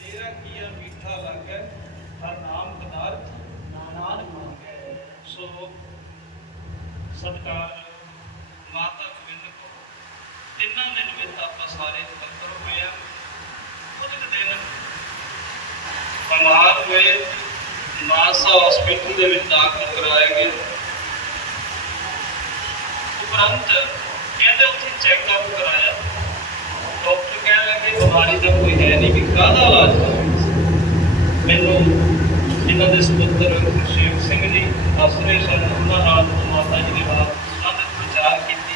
ਤੇਰਾ ਕੀਆ ਮੀਠਾ ਲੱਗੈ ਹਰ ਨਾਮ ਪਦਾਰਥ ਨਾਨਾਨ ਮੰਗੈ ਸੋ ਸਤਕਾਰ, ਮਾਤਾ ਗੋਬਿੰਦ ਕੋ ਤਿੰਨਾਂ ਦੇ ਨਿਮਿਤ ਆਪਾਂ ਸਾਰੇ ਇਕੱਤਰ ਹੋਏ ਆ। ਉਹਦੇ ਦਿਨ ਬਿਮਾਰ ਹੋਏ ਮਾਨਸਾ ਹਸਪੀਟਲ ਦੇ ਵਿੱਚ ਦਾਖਲ ਕਰਾਇਆ ਗਿਆ। ਉਪਰੰਤ ਕਹਿੰਦੇ ਉੱਥੇ ਚੈੱਕਅਪ ਕਰਾਇਆ। ਬਿਮਾਰੀ ਦਾ ਕੋਈ ਹੈ ਨਹੀਂ ਵੀ ਕਾਹਦਾ ਇਲਾਜ ਮੈਨੂੰ ਇਹਨਾਂ ਦੇ ਸੁਪੁੱਤਰ ਸ਼ੇਖ ਸਿੰਘ ਜੀ ਅਸਰੇ ਸਨ ਉਹਨਾਂ ਨਾਲ ਮਾਤਾ ਜੀ ਦੇ ਬਾਰੇ ਸੰਬੰਧਿਤ ਵਿਚਾਰ ਕੀਤੀ।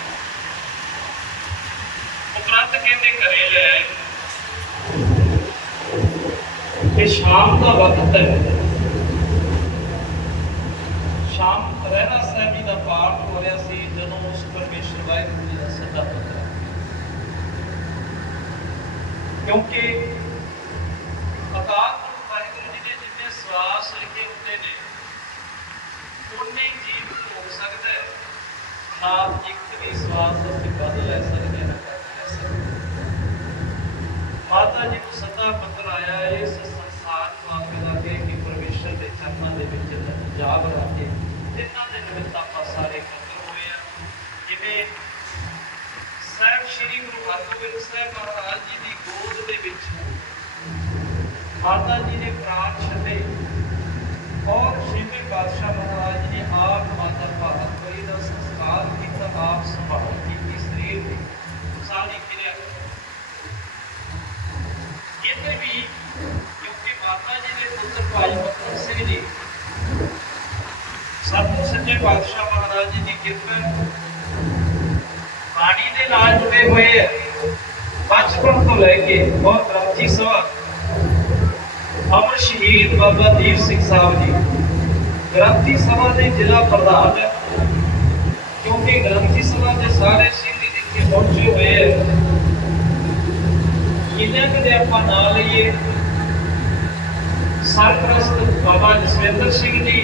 ਉਪਰੰਤ ਕਹਿੰਦੇ ਘਰੇ ਲੈ ਕਿ ਸ਼ਾਮ ਦਾ ਵਕਤ ਹੈ। ਸ਼ਾਮ ਰਹਿਣਾ ਸਾਹਿਬ ਜੀ ਦਾ ਪਾਠ ਹੋ ਰਿਹਾ ਸੀ ਜਦੋਂ ਉਸ ਪਰਮੇਸ਼ਰ ਵਾਹਿਗੁਰੂ ਜੀ ਦਾ ਸੱਦਾ ਪੁੱਤਰ ਕਿਉਂਕਿ ਅਕਾਲ ਪੁਰਖ ਵਾਹਿਗੁਰੂ ਜੀ ਨੇ ਜਿੰਨੇ ਸਵਾਸ ਲਿਖੇ ਹੁੰਦੇ ਨੇ ਉਨੇ ਜੀਵ ਹੋ ਸਕਦਾ ਹੈ। ਨਾ ਇੱਕ ਵੀ ਸਵਾਸ ਅਸੀਂ ਵੱਧ ਲੈ ਸਕਦੇ ਹਾਂ ਮਾਤਾ ਜੀ ਨੂੰ ਸੱਦਾ ਪੱਤਰ ਆਇਆ ਇਸ ਸੰਸਾਰ ਨੂੰ ਆਪੇ ਲੱਗੇ ਕਿ ਪਰਮੇਸ਼ਰ ਦੇ ਚਰਨਾਂ ਦੇ ਵਿੱਚ ਜਾ ਬਣਾ ਕੇ ਤਿੰਨਾਂ ਦੇ ਨਿਮਿਤ ਆਪਾਂ ਸਾਰੇ ਇਕੱਤਰ ਹੋਏ ਆ ਜਿਵੇਂ ਸਾਹਿਬ ਸ੍ਰੀ ਗੁਰੂ ਹਰਗੋਬਿੰਦ ਸਾਹਿਬ ਮਹਾਰਾਜ ਜੀ ਦੀ ਦੇ ਵਿੱਚ ਮਾਤਾ ਜੀ ਨੇ ਪ੍ਰਾਣ ਛੱਡੇ ਔਰ ਛੇਵੇਂ ਪਾਤਸ਼ਾਹ ਮਹਾਰਾਜ ਨੇ ਆਪ ਮਾਤਾ ਭਾਰਤ ਕੋਈ ਦਾ ਸੰਸਕਾਰ ਕੀਤਾ, ਆਪ ਸੰਭਾਲ ਕੀਤੀ ਸਰੀਰ ਦੀ। ਸਾਰੀ ਕਿਰਿਆ ਇਹਦੇ ਵੀ ਕਿਉਂਕਿ ਮਾਤਾ ਜੀ ਦੇ ਪੁੱਤਰ ਭਾਈ ਮੱਖਣ ਸਿੰਘ ਜੀ ਸਤਿ ਸੱਚੇ ਪਾਤਸ਼ਾਹ ਮਹਾਰਾਜ ਜੀ ਦੀ ਕਿਰਪਾ ਹੈ। ਬਾਣੀ ਦੇ ਨਾਲ ਜੁੜੇ ਹੋਏ ਹੈ। ਬਚਪਨ ਤੋਂ ਲੈ ਕੇ ਔਰ ਗ੍ਰੰਥੀ ਸਭਾ ਅਮਰ ਸ਼ਹੀਦ ਬਾਬਾ ਦੀਪ ਸਿੰਘ ਸਾਹਿਬ ਜੀ ਗ੍ਰੰਥੀ ਸਭਾ ਦੇ ਜ਼ਿਲ੍ਹਾ ਪ੍ਰਧਾਨ ਹੈ ਕਿਉਂਕਿ ਗ੍ਰੰਥੀ ਸਭਾ ਦੇ ਸਾਰੇ ਸਿੰਘ ਜਿੱਥੇ ਪਹੁੰਚੇ ਹੋਏ ਹੈ ਜਿਨ੍ਹਾਂ ਕਦੇ ਆਪਾਂ ਨਾਂ ਲਈਏ ਸਰਪ੍ਰਸਤ ਬਾਬਾ ਜਸਵਿੰਦਰ ਸਿੰਘ ਜੀ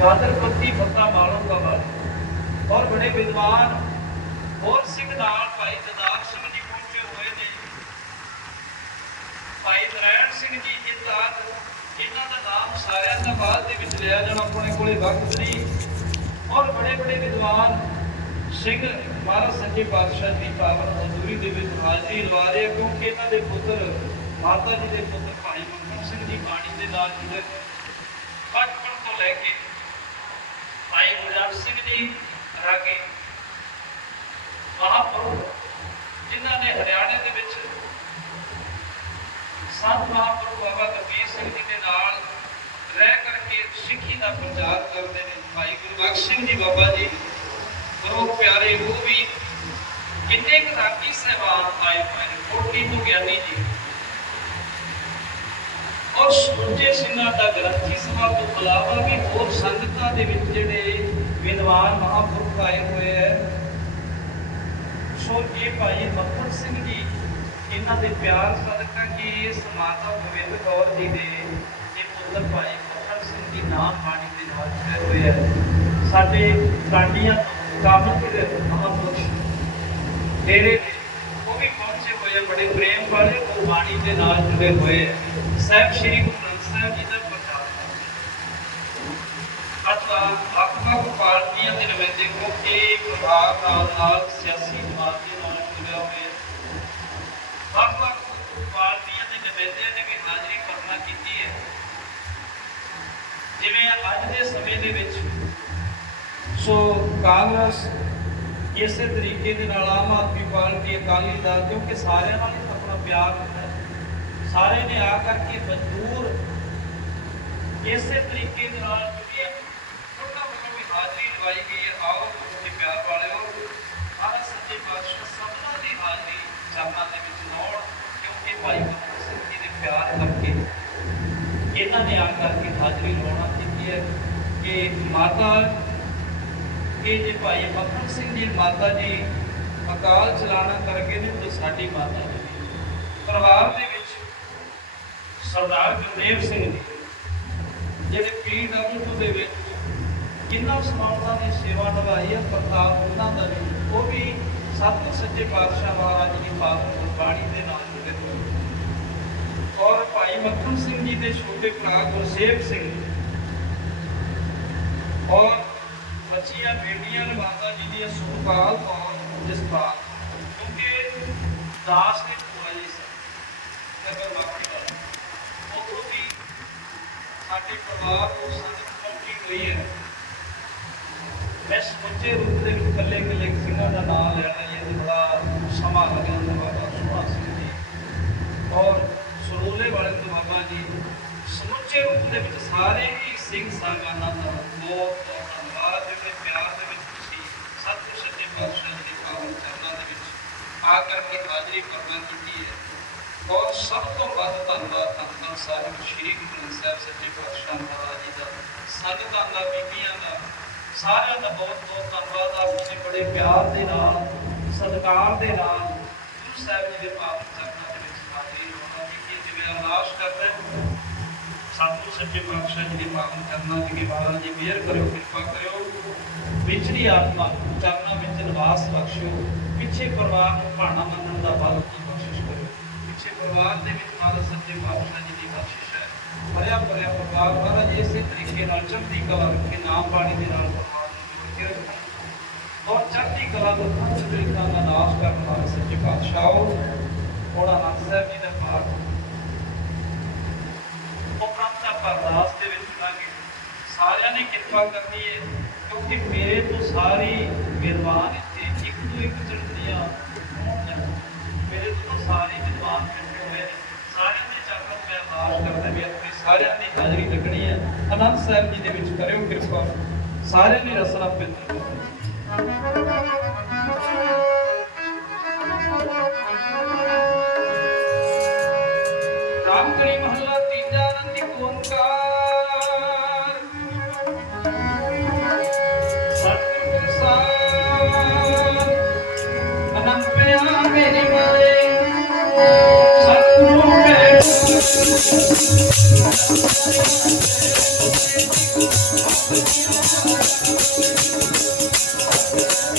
ਗਾਦਰਪਤੀ ਫੱਤਾ ਮਾਲੋ ਬਾਬਾ ਔਰ ਬੜੇ ਵਿਦਵਾਨ ਹੋਰ ਸਿੰਘ ਨਾਲ ਭਾਈ ਜਦਾਰ ਸਿੰਘ ਜੀ ਪਹੁੰਚੇ ਹੋਏ ਨੇ ਭਾਈ ਨਰੈਣ ਸਿੰਘ ਜੀ ਜਿੰਦਾਰ ਇਹਨਾਂ ਦਾ ਨਾਮ ਸਾਰਿਆਂ ਦਾ ਬਾਅਦ ਦੇ ਵਿੱਚ ਲਿਆ ਜਾਣਾ, ਆਪਣੇ ਕੋਲੇ ਵਕਤ ਨਹੀਂ। ਔਰ ਬੜੇ ਬੜੇ ਵਿਦਵਾਨ ਸਿੰਘ ਮਹਾਰਾਜ ਸੱਚੇ ਪਾਤਸ਼ਾਹ ਦੀ ਪਾਵਨ ਹਜ਼ੂਰੀ ਦੇ ਵਿੱਚ ਹਾਜ਼ਰੀ ਲਵਾ ਰਹੇ ਕਿਉਂਕਿ ਇਹਨਾਂ ਦੇ ਪੁੱਤਰ ਮਾਤਾ ਜੀ ਦੇ ਪੁੱਤਰ ਭਾਈ ਮਨਮੋਹਨ ਸਿੰਘ ਜੀ ਬਾਣੀ ਦੇ ਨਾਲ ਜੁੜੇ ਬਚਪਨ ਤੋਂ ਲੈ ਕੇ ਭਾਈ ਗੁਰਜੰਟ ਸਿੰਘ ਜੀ ਰਾਗੀ ਮਹਾਪੁਰਖ, ਜਿਨ੍ਹਾਂ ਨੇ ਹਰਿਆਣੇ ਦੇ ਸੰਤ ਮਹਾਪੁਰਖ ਬਾਬਾ ਕਬੀਰ ਸਿੰਘ ਜੀ ਦੇ ਨਾਲ ਰਹਿ ਕਰਕੇ ਸਿੱਖੀ ਦਾ ਪ੍ਰਚਾਰ ਕਰਦੇ ਨੇ ਭਾਈ ਗੁਰਬਖਸ਼ ਸਿੰਘ ਜੀ ਬਾਬਾ ਜੀ। ਗੁਰੂ ਪਿਆਰੇ ਉਹ ਵੀ ਕਿੰਨੇ ਕੁ ਸਹਿਬਾਨ ਆਏ ਹੋਏ ਨੇ, ਕੋਟੀ ਤੋਂ ਗਿਆਨੀ ਜੀ। ਔਰ ਸੁੱਚੇ ਸਿੰਘਾਂ ਦਾ ਗ੍ਰੰਥੀ ਸਭਾ ਤੋਂ ਇਲਾਵਾ ਵੀ ਹੋਰ ਸੰਗਤਾਂ ਦੇ ਵਿੱਚ ਜਿਹੜੇ ਵਿਦਵਾਨ ਮਹਾਂਪੁਰਖ ਆਏ ਹੋਏ ਹੈ ਸੋ ਇਹ ਭਾਈ ਮੱਖਣ ਸਿੰਘ ਜੀ, ਇਹਨਾਂ ਦੇ ਪਿਆਰ ਸਦਕਾ ਕਿ ਗੋਬਿੰਦ ਕੌਰ ਜੀ ਦੇ ਇਹ ਪੁੱਤਰ ਭਾਈ ਮੱਖਣ ਸਿੰਘ ਜੀ ਨਾਮ ਬਾਣੀ ਦੇ ਨਾਲ ਜੁੜੇ ਹੋਏ ਹੈ। ਸਾਡੇ ਕਾਂਡੀਆਂ ਤੋਂ ਕਾਮਨ ਡੇਰੇ ਉਹ ਵੀ ਪਹੁੰਚੇ ਹੋਏ ਬੜੇ ਪ੍ਰੇਮ ਵਾਲੇ, ਉਹ ਬਾਣੀ ਦੇ ਨਾਲ ਜੁੜੇ ਹੋਏ ਆ। ਸਾਹਿਬ ਸ੍ਰੀ ਗੁਰੂ ਗ੍ਰੰਥ ਸਾਹਿਬ ਜੀ ਦਾ ਪ੍ਰਚਾਰ ਅਥਵਾ ਵੱਖ-ਵੱਖ ਪਾਰਟੀਆਂ ਦੇ ਨੁਮਾਇੰਦੇ ਕੋ ਇਹ ਪ੍ਰਭਾਵ ਨਾਲ ਨਾਲ ਸਿਆਸੀ ਜਮਾਤ ਦੇ ਨਾਲ ਜੁੜਿਆ ਹੋਇਆ ਹੈ ਵੱਖ-ਵੱਖ ਪਾਰਟੀਆਂ ਦੇ ਨੁਮਾਇੰਦਿਆਂ ਨੇ ਵੀ ਹਾਜ਼ਰੀ ਕਰਨਾ ਕੀਤੀ ਹੈ ਜਿਵੇਂ ਅੱਜ ਦੇ ਸਮੇਂ ਦੇ ਵਿੱਚ ਸੋ ਕਾਂਗਰਸ ਇਸੇ ਤਰੀਕੇ ਦੇ ਨਾਲ ਆਮ ਆਦਮੀ ਪਾਰਟੀ, ਅਕਾਲੀ ਦਲ, ਕਿਉਂਕਿ ਸਾਰਿਆਂ ਨਾਲ ਹੀ ਆਪਣਾ ਪਿਆਰ ਹੁੰਦਾ ਹੈ। ਸਾਰੇ ਨੇ ਆ ਕਰਕੇ ਮਜ਼ਦੂਰ ਇਸੇ ਤਰੀਕੇ ਦੇ ਨਾਲ ਜੁੜੇ ਉਹਨਾਂ ਵੱਲੋਂ ਵੀ ਹਾਜ਼ਰੀ ਲਵਾਈ ਗਈ ਹੈ, ਆਓ ਤੁਹਾਡੇ ਪਿਆਰ ਵਾਲਿਓ ਮਹਾਰਾਜ ਸੱਚੇ ਪਾਤਸ਼ਾਹ ਸਭਨਾਂ ਦੀ ਹਾਜ਼ਰੀ ਚਰਨਾਂ ਦੇ ਵਿੱਚ ਲਾਉਣ, ਕਿਉਂਕਿ ਭਾਈ ਗੁਰੂ ਸਿੰਘ ਜੀ ਦੇ ਪਿਆਰ ਕਰਕੇ ਇਹਨਾਂ ਨੇ ਆ ਕਰਕੇ ਹਾਜ਼ਰੀ ਲਾਉਣਾ ਕੀਤੀ ਹੈ ਕਿ ਮਾਤਾ ਇਹ ਜੇ ਭਾਈ ਮੱਖਣ ਸਿੰਘ ਜੀ, ਮਾਤਾ ਜੀ ਅਕਾਲ ਚਲਾਣਾ ਕਰ ਗਏ ਨੇ, ਤੇ ਸਾਡੀ ਮਾਤਾ ਜੀ। ਪਰਿਵਾਰ ਦੇ ਵਿੱਚ ਸਰਦਾਰ ਗੁਰਦੇਵ ਸਿੰਘ ਜੀ, ਜਿਹੜੇ ਪੀਡਬਲਯੂ ਦੇ ਵਿੱਚ ਕਿੰਨਾ ਸਮਾਉਣਾ ਦੀ ਸੇਵਾ ਨਿਭਾਈ ਹੈ ਪ੍ਰਤਾਪ ਉਹਨਾਂ ਦਾ ਵੀ, ਉਹ ਵੀ ਸਤਿ ਸੱਚੇ ਪਾਤਸ਼ਾਹ ਮਹਾਰਾਜ ਦੀ ਪਾਵਨ ਗੁਰਬਾਣੀ ਦੇ ਨਾਲ ਜੁੜੇ ਹੋਏ ਔਰ ਭਾਈ ਮੱਖਣ ਸਿੰਘ ਜੀ ਦੇ ਛੋਟੇ ਭਰਾ ਗੁਰਸੇਵ ਸਿੰਘ ਔਰ ਬੱਚੀਆਂ, ਬੇਟੀਆਂ ਨੇ ਮਾਤਾ ਜੀ ਦੀ ਸੁਖਪਾਲ ਔਰ ਜਸਪਾਲ ਕਿਉਂਕਿ ਦਾਸ ਦੇ ਭੂਆ ਜੀ ਨਗਰ ਵਾਪੀ ਵਾਲਾ ਉੱਥੋਂ ਦੀ ਸਾਡੇ ਪਰਿਵਾਰ ਨੂੰ ਸੰਗਤ ਪਹੁੰਚੀ ਹੋਈ ਹੈ। ਮੈਂ ਸਮੁੱਚੇ ਰੂਪ ਦੇ ਵਿੱਚ ਇਕੱਲੇ ਇਕੱਲੇ ਸਿੰਘਾਂ ਦਾ ਨਾਮ ਲੈਣਾ ਜੀ ਤੇ ਬੜਾ ਸਮਾਂ ਲੱਗਿਆ ਤੇ ਬਾਬਾ ਸੁਭਾ ਸਿੰਘ ਜੀ। ਔਰ ਸਰੋਲੇ ਵਾਲੇ ਤੋਂ ਜੀ ਸਮੁੱਚੇ ਰੂਪ ਦੇ ਵਿੱਚ ਸਾਰੇ ਹੀ ਸਿੰਘ ਸਾਹਿਬਾਨਾਂ ਦਾ ਬਹੁਤ ਬਹੁਤ ਧੰਨਵਾਦ ਜਿਹੜੇ ਪਿਆਰ ਦੇ ਵਿੱਚ ਤੁਸੀਂ ਸਤਿਗੁਰ ਸੱਚੇ ਪਾਤਸ਼ਾਹ ਜੀ ਦੇ ਪਾਵਨ ਚਰਨਾਂ ਦੇ ਵਿੱਚ ਆ ਕਰਕੇ ਹਾਜ਼ਰੀ ਪ੍ਰਦਾਨ ਕੀਤੀ ਹੈ ਔਰ ਸਭ ਤੋਂ ਵੱਧ ਧੰਨਵਾਦ ਧੰਨ ਸਾਹਿਬ, ਸ਼੍ਰੀ ਗੁਰੂ ਗ੍ਰੰਥ ਸਾਹਿਬ, ਸੱਚੇ ਪਾਤਸ਼ਾਹ ਮਹਾਰਾਜ ਜੀ ਦਾ ਸੰਗਤਾਂ ਦਾ ਬੀਬੀਆਂ ਦਾ, ਸਾਰਿਆਂ ਦਾ ਬਹੁਤ ਬਹੁਤ ਧੰਨਵਾਦ। ਆਪ ਜੀ ਬੜੇ ਪਿਆਰ ਦੇ ਨਾਲ, ਸਤਿਕਾਰ ਦੇ ਨਾਲ ਗੁਰੂ ਸਾਹਿਬ ਜੀ ਦੇ ਪਾਵਨ ਚਰਨਾਂ ਦੇ ਵਿੱਚ ਹਾਜ਼ਰੀ ਹੋਣਾ ਜੀ ਜਿਵੇਂ ਅਰਦਾਸ ਕਰਦੇ ਹਾਂ ਸੱਚੇ ਪਾਤਸ਼ਾਹ ਜੀ ਦੇ ਪਾਵਨ ਚਰਨਾਂ ਦੇ ਕੇ ਮਹਾਰਾਜ ਜੀ ਮਿਹਰ ਕਰਿਓ, ਕਿਰਪਾ ਕਰਿਓ। ਵਿਚੜੀ ਆਤਮਾ ਚਰਨਾਂ ਵਿੱਚ ਨਿਵਾਸ ਬਖਸ਼ਿਓ, ਪਿੱਛੇ ਪਰਿਵਾਰ ਨੂੰ ਭਾਣਾ ਮੰਨਣ ਦਾ ਬਲ ਦੀ ਬਖਸ਼ਿਸ਼ ਕਰਿਓ ਪਿੱਛੇ ਪਰਿਵਾਰ ਦੇ ਵਿੱਚ ਮਹਾਰਾਜ ਸੱਚੇ ਪਾਤਸ਼ਾਹ ਜੀ ਦੀ ਬਖਸ਼ਿਸ਼ ਹੈ। ਭਰਿਆ ਭਰਿਆ ਪਰਿਵਾਰ ਮਹਾਰਾਜ ਇਸੇ ਤਰੀਕੇ ਨਾਲ ਚੜ੍ਹਦੀ ਕਲਾ ਕੇ ਨਾਮ ਬਾਣੀ ਦੇ ਨਾਲ ਪਰਿਵਾਰ ਨੂੰ ਜੋੜ ਕੇ ਰੱਖਣ। ਔਰ ਚੜ੍ਹਦੀ ਕਲਾ ਦਾ ਪੰਜ ਤਰੀਕਾਂ ਦਾ ਨਾਸ਼ ਕਰਨ ਵਾਲੇ ਸੱਚੇ ਪਾਤਸ਼ਾਹ ਉਹਨਾਂ ਆਨੰਦ ਸਾਹਿਬ ਜੀ ਦਾ ਪਾਠ। ਉਹ ਪ੍ਰੰਤ ਆਪਾਂ ਦੇ ਵਿੱਚ ਕਰਾਂਗੇ ਸਾਰਿਆਂ ਨੇ ਕਿਰਪਾ ਕਰਨੀ ਹੈ ਕਿਉਂਕਿ ਮੇਰੇ ਤੋਂ ਸਾਰੀ ਮਿਹਰਬਾਨ ਹੈ ਸਾਹਿਬ ਜੀ ਦੇ ਵਿੱਚ ਕਰਿਓ ਕਿਰਪਾ, ਸਾਰਿਆਂ ਨੇ ਰਸਨਾ ਪਿੱਤਰ ਰਾਮਕਲੀ ਮਹੱਲਾ ਤੀਜਾ ਆਨੰਦੀ ਓੰਕਾਰ। ਸਤਿਗੁਰ ਸਾਹਿਬ ਅਨੰਦ ਪਿਆ ਮੇਰੀ ਮਾਏ Thank you.